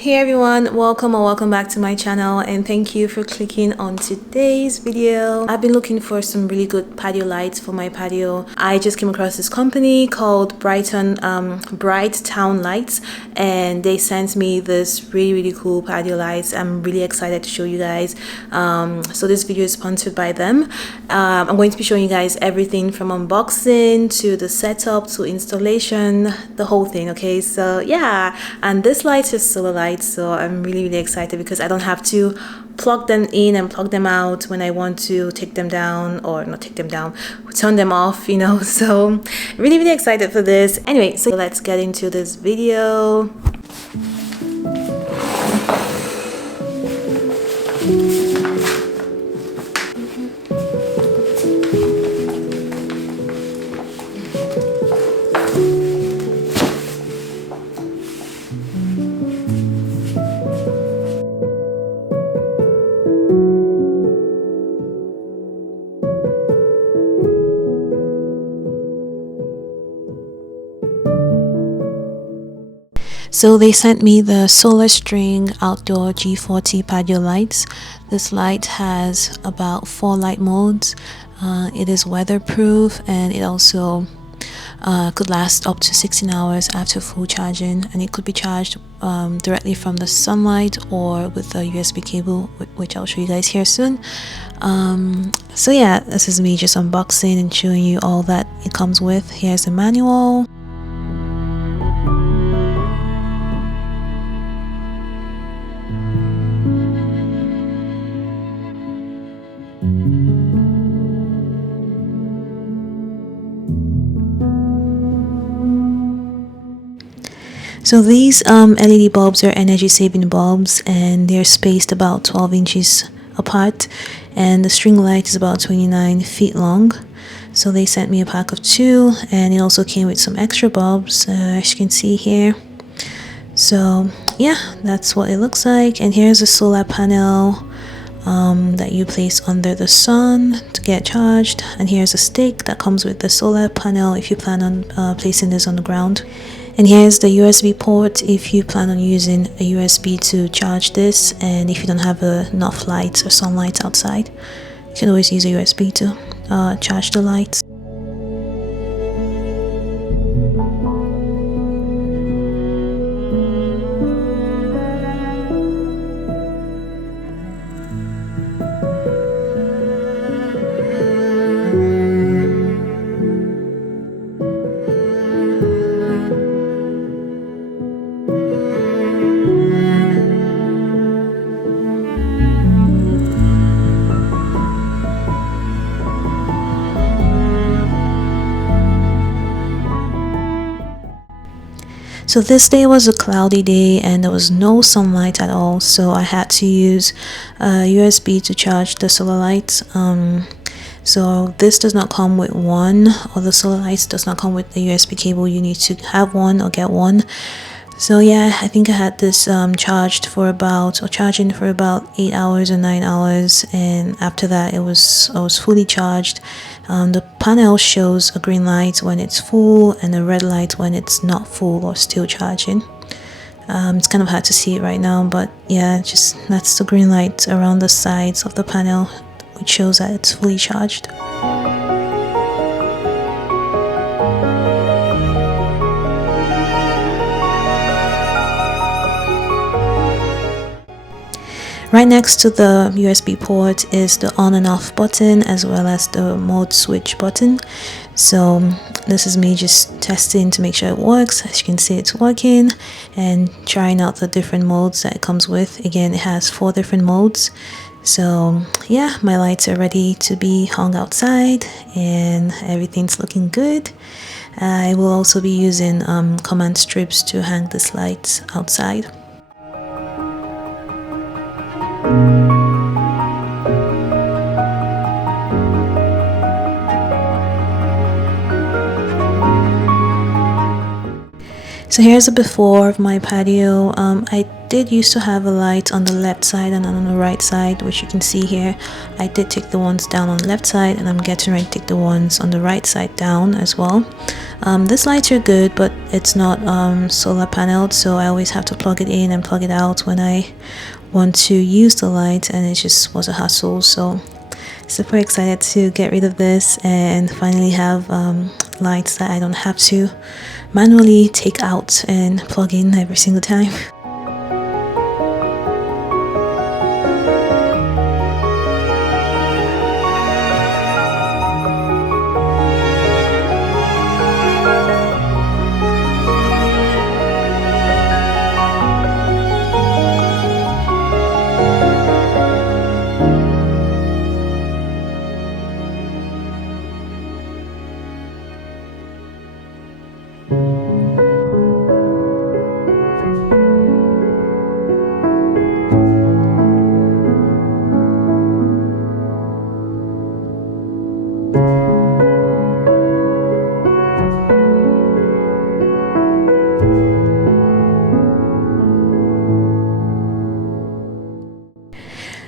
Hey everyone, welcome or welcome back to my channel, and thank you for clicking on today's video. I've been looking for some really good patio lights for my patio. I just came across this company called Brightown Lights, and they sent me this really cool patio lights. I'm really excited to show you guys. So this video is sponsored by them. I'm going to be showing you guys everything from unboxing to the setup to installation, the whole thing. Okay, so yeah, and this light is solar light, so I'm really excited because I don't have to plug them in and plug them out when I want to take them down, or not take them down, turn them off, you know. So really excited for this. Anyway, so let's get into this video. So they sent me the Solar String Outdoor G40 patio lights. This light has about 4 light modes. It is weatherproof, and it also could last up to 16 hours after full charging, and it could be charged directly from the sunlight or with a USB cable, which I'll show you guys here soon. So yeah, this is me just unboxing and showing you all that it comes with. Here's the manual. So these LED bulbs are energy saving bulbs, and they're spaced about 12 inches apart, and the string light is about 29 feet long. So they sent me a pack of 2, and it also came with some extra bulbs, as you can see here. So yeah, that's what it looks like. And here's a solar panel that you place under the sun to get charged, and here's a stick that comes with the solar panel if you plan on placing this on the ground. And here's the USB port if you plan on using a USB to charge this, and if you don't have enough lights or sunlight outside, you can always use a USB to charge the lights. So this day was a cloudy day and there was no sunlight at all, so I had to use a USB to charge the solar lights. So this does not come with one, or the solar lights does not come with a USB cable. You need to have one or get one. So yeah, I think I had this charging for about 8 hours or 9 hours, and after that I was fully charged. The panel shows a green light when it's full and a red light when it's not full or still charging. It's kind of hard to see it right now, but yeah, just that's the green light around the sides of the panel, which shows that it's fully charged. Right next to the USB port is the on and off button, as well as the mode switch button. So this is me just testing to make sure it works. As you can see, it's working, and trying out the different modes that it comes with. Again, it has 4 different modes. So yeah, my lights are ready to be hung outside and everything's looking good. I will also be using command strips to hang these lights outside. So here's a before of my patio. I did used to have a light on the left side and on the right side, which you can see here. I did take the ones down on the left side, and I'm getting ready to take the ones on the right side down as well. These lights are good, but it's not solar paneled, so I always have to plug it in and plug it out when I want to use the light, and it just was a hassle. So super excited to get rid of this and finally have lights that I don't have to manually take out and plug in every single time.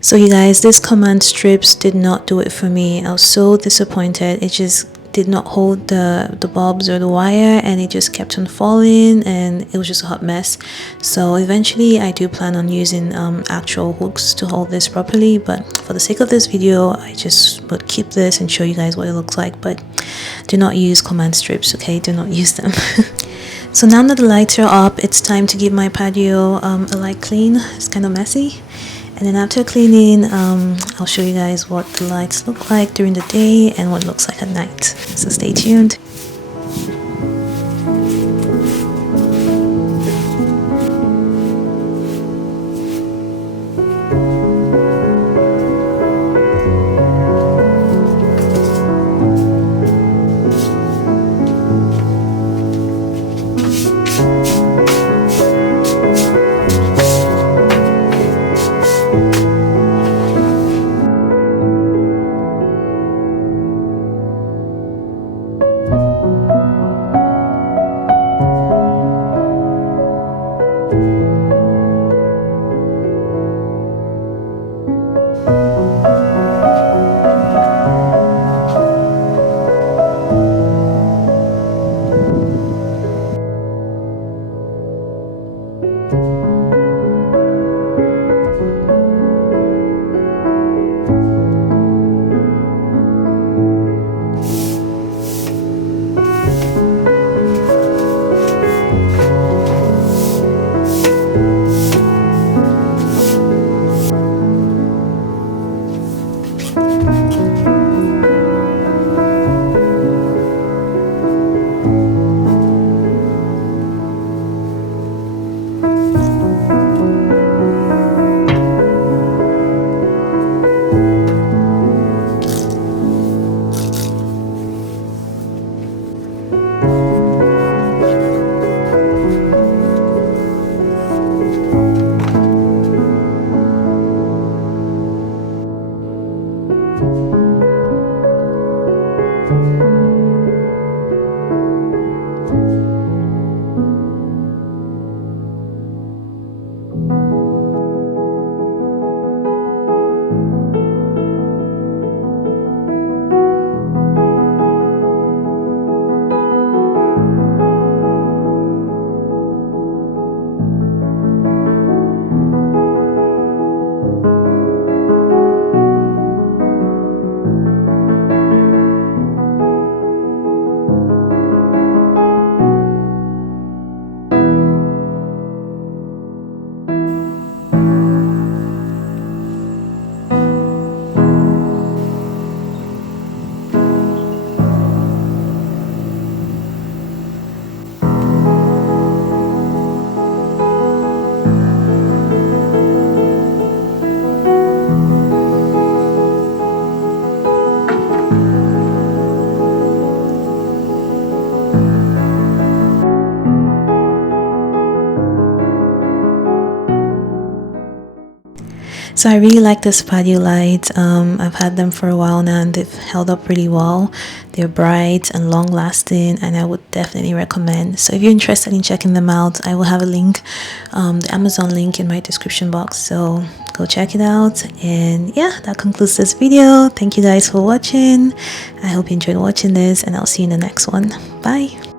So you guys, this command strips did not do it for me. I was so disappointed. It just did not hold the bulbs or the wire, and it just kept on falling, and it was just a hot mess. So eventually I do plan on using actual hooks to hold this properly, but for the sake of this video I just would keep this and show you guys what it looks like. But do not use command strips, okay? Do not use them. So now that the lights are up, it's time to give my patio a light clean. It's kind of messy. And then after cleaning, I'll show you guys what the lights look like during the day and what it looks like at night. So stay tuned. So I really like this patio light. I've had them for a while now and they've held up really well. They're bright and long lasting, and I would definitely recommend. So if you're interested in checking them out, I will have a link, the Amazon link, in my description box, so go check it out. And yeah, that concludes this video. Thank you guys for watching. I hope you enjoyed watching this, and I'll see you in the next one. Bye.